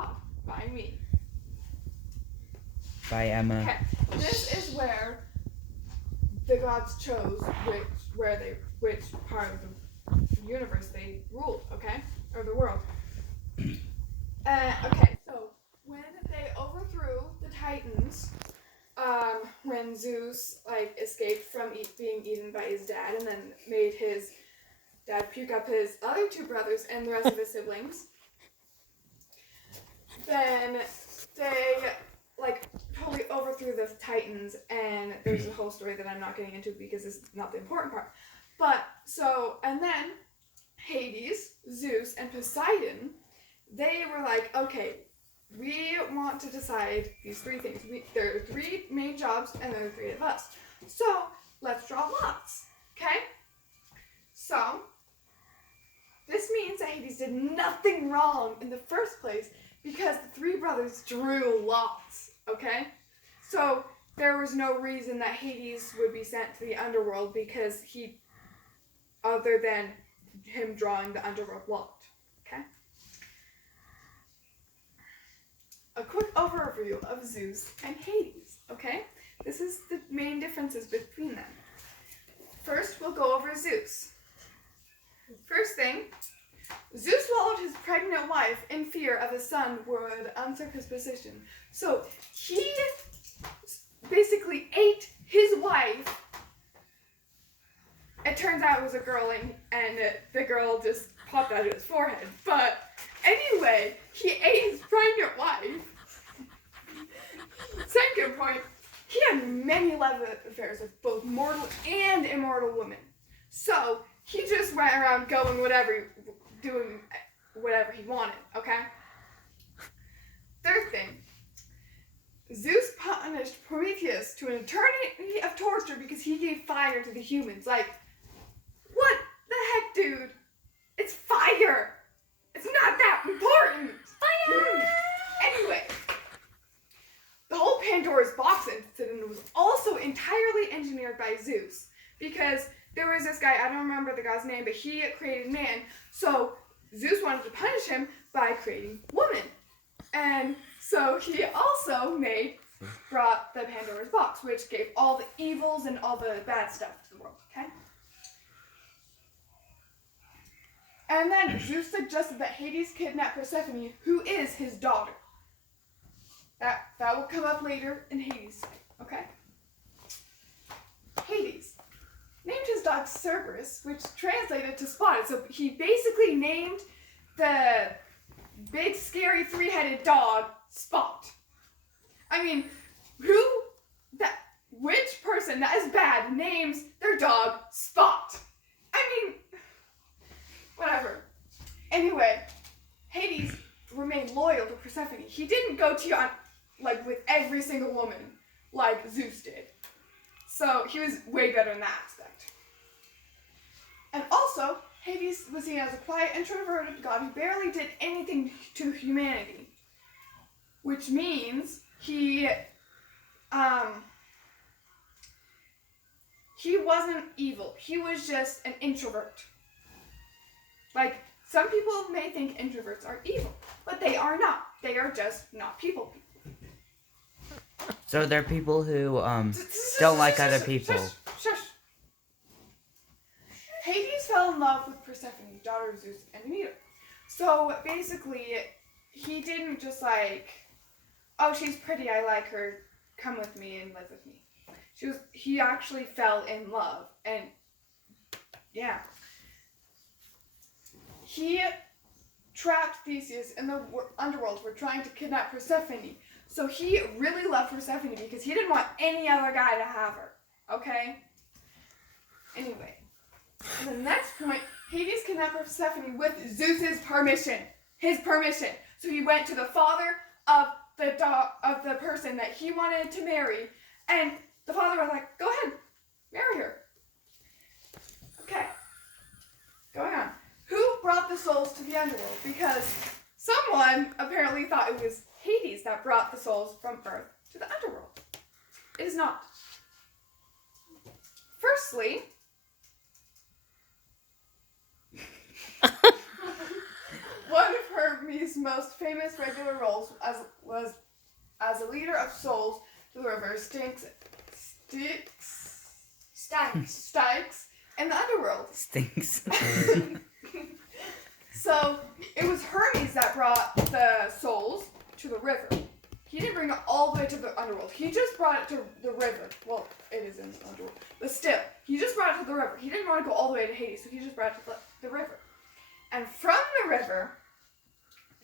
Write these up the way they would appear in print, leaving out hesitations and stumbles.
God by me. By Emma. Okay, this is where the gods chose which part of the universe they ruled, okay? Or the world. Okay, so when they overthrew the Titans, when Zeus escaped from being eaten by his dad and then made his dad puke up his other two brothers and the rest of his siblings, then they totally overthrew the Titans, and there's a whole story that I'm not getting into because it's not the important part. But and then Hades, Zeus, and Poseidon, they were like, okay, we want to decide these three things. There are three main jobs, and there are three of us. So let's draw lots, okay? So this means that Hades did nothing wrong in the first place because the three brothers drew lots, okay? So there was no reason that Hades would be sent to the underworld because other than him drawing the underworld lot, okay? A quick overview of Zeus and Hades, okay? This is the main differences between them. First, we'll go over Zeus. First thing, Zeus swallowed his pregnant wife in fear of his son would usurp his position. So he basically ate his wife. It turns out it was a girl, and the girl just popped out of his forehead. But anyway, he ate his pregnant wife. Second point, he had many love affairs with both mortal and immortal women. So he just went around doing whatever he wanted, okay? Third thing, Zeus punished Prometheus to an eternity of torture because he gave fire to the humans. Like, what the heck, dude? It's fire! It's not that important! Fire! Anyway, the whole Pandora's box incident was also entirely engineered by Zeus because there was this guy, I don't remember the guy's name, but he created man, so Zeus wanted to punish him by creating woman. And so he also brought the Pandora's box, which gave all the evils and all the bad stuff to the world, okay? And then Zeus suggested that Hades kidnap Persephone, who is his daughter. That will come up later in Hades, okay? Hades named his dog Cerberus, which translated to spotted. So he basically named the big, scary, three-headed dog Spot. I mean, which person that is bad names their dog Spot? I mean, whatever. Anyway, Hades remained loyal to Persephone. He didn't go to with every single woman like Zeus did. So he was way better in that aspect. And also, Hades was seen as a quiet, introverted god who barely did anything to humanity. Which means he wasn't evil. He was just an introvert. Like, some people may think introverts are evil, but they are not. They are just not people. So they're people who don't like other people. Shush. Hades fell in love with Persephone, daughter of Zeus and Demeter. So basically, he didn't just oh, she's pretty, I like her, come with me and live with me. He actually fell in love, and yeah. He trapped Theseus in the underworld for trying to kidnap Persephone. So he really loved Persephone because he didn't want any other guy to have her. Okay? Anyway. The next point, Hades kidnapped Persephone with Zeus's permission. His permission. So he went to the father of the person that he wanted to marry, and the father was like, go ahead, marry her. Okay. Going on. Who brought the souls to the underworld? Because someone apparently thought it was Hades that brought the souls from Earth to the underworld. It is not. Firstly, one of her Hermes' most famous regular roles was as a leader of souls to the river Styx in the underworld. Stinks. So it was Hermes that brought the souls to the river. He didn't bring it all the way to the underworld. He just brought it to the river. Well, it is in the underworld. But still, he just brought it to the river. He didn't want to go all the way to Hades, so he just brought it to the river. And from the river,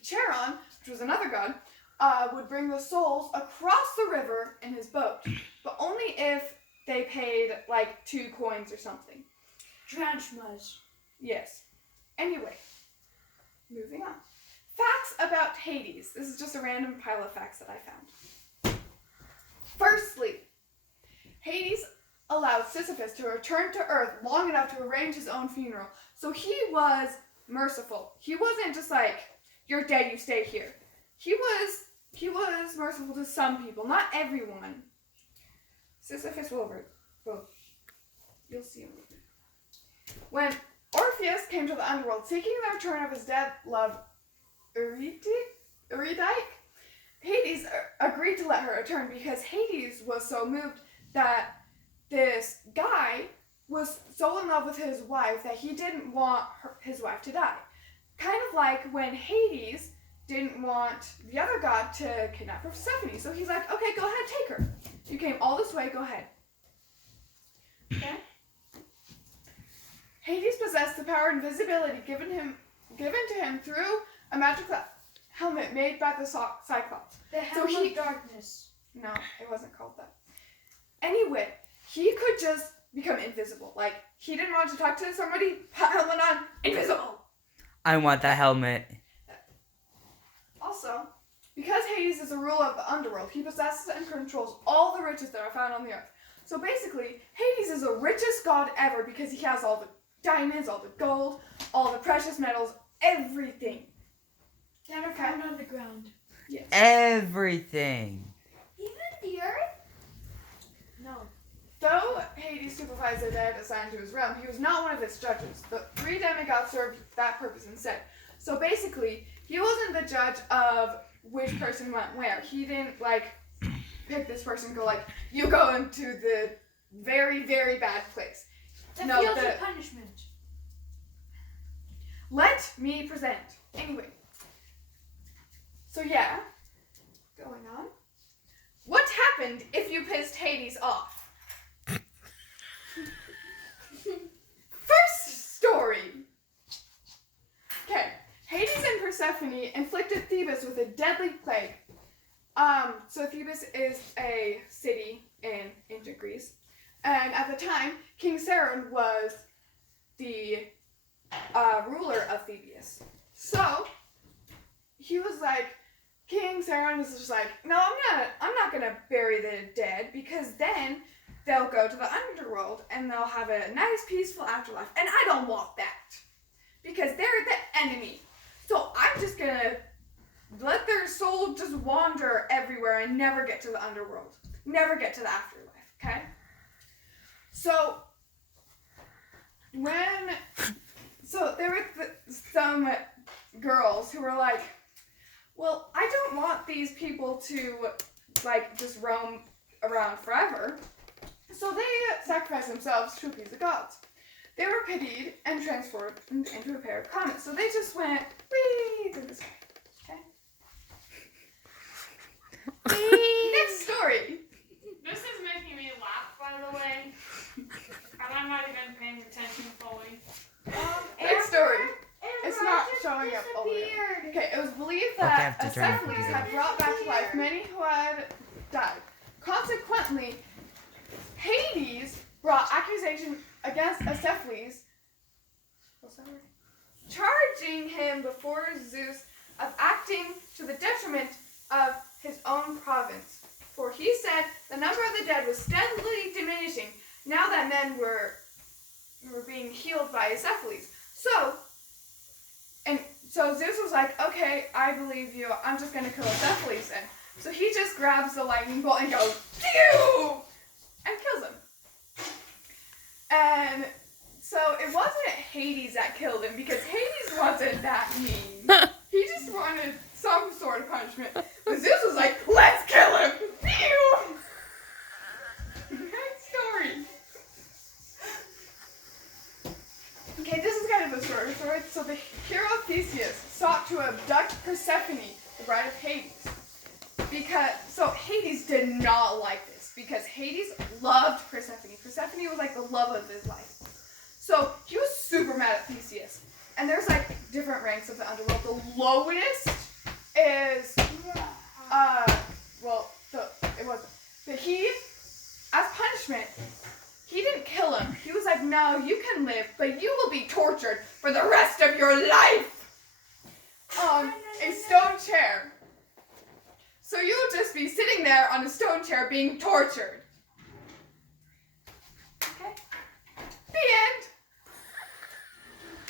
Charon, which was another god, would bring the souls across the river in his boat. But only if they paid like 2 coins or something. Drachmas. Yes. Anyway, moving on. Facts about Hades. This is just a random pile of facts that I found. Firstly, Hades allowed Sisyphus to return to Earth long enough to arrange his own funeral. So he was merciful. He wasn't just like, you're dead, you stay here. He was merciful to some people, not everyone. Sisyphus will you'll see him later. When Orpheus came to the underworld seeking the return of his dead love Eurydice, Hades agreed to let her return because Hades was so moved that this guy was so in love with his wife that he didn't want his wife to die. Kind of like when Hades didn't want the other god to kidnap Persephone. So he's like, okay, go ahead, take her. You came all this way, go ahead. Okay? Hades possessed the power of invisibility given to him through a magical helmet made by the Cyclops. The helmet of darkness. No, it wasn't called that. Anyway, he could just become invisible. Like, he didn't want to talk to somebody, put helmet on, invisible. I want that helmet. Also, because Hades is a ruler of the underworld, he possesses and controls all the riches that are found on the earth. So basically, Hades is the richest god ever because he has all the diamonds, all the gold, all the precious metals, everything. That are found on the ground. Yes. Everything. Even the earth? No. Though Hades supervised the dead assigned to his realm, he was not one of its judges. The 3 demigods served that purpose instead. So basically, he wasn't the judge of which person went where. He didn't, like, pick this person and go, like, you go into the very, very bad place. The fields of punishment. Let me present. Anyway. So yeah. Going on. What happened if you pissed Hades off? First story. Okay. Hades and Persephone inflicted Thebes with a deadly plague. So Thebes is a city in ancient Greece. And at the time, King Saturn was the ruler of Thebes. So he was like, King Saturn was just like, no, I'm not gonna bury the dead because then they'll go to the underworld and they'll have a nice peaceful afterlife. And I don't want that because they're the enemy. So I'm just gonna let their soul just wander everywhere and never get to the underworld, never get to the afterlife. Okay. So there were some girls who were like, well, I don't want these people to, like, just roam around forever. So they sacrificed themselves to appease the gods. They were pitied and transformed into a pair of comets. So they just went, whee, to the sky. Okay? Next story. This is making me laugh, by the way. And I'm not even paying attention fully. Next story. It's not showing up all the way. Okay, it was believed that Acceples had brought back to life many who had died. Consequently, Hades brought accusation against Acceples, charging him before Zeus of acting to the detriment of his own province. For he said the number of the dead was steadily diminishing now that men were being healed by Acceples. So Zeus was like, okay, I believe you. I'm just going to kill Acceples then. So he just grabs the lightning bolt and goes, phew! And kills him. And so it wasn't Hades that killed him because Hades wasn't that mean. He just wanted punishment. But Zeus was like, let's kill him! Pew! Next story. Okay, this is kind of a story. So the hero Theseus sought to abduct Persephone, the bride of Hades. So Hades did not like this because Hades loved Persephone. Persephone was like the love of his life. So he was super mad at Theseus. And there's like different ranks of the underworld. The lowest is, but he, as punishment, he didn't kill him. He was like, no, you can live, but you will be tortured for the rest of your life. A stone chair. So you'll just be sitting there on a stone chair being tortured. Okay? The end.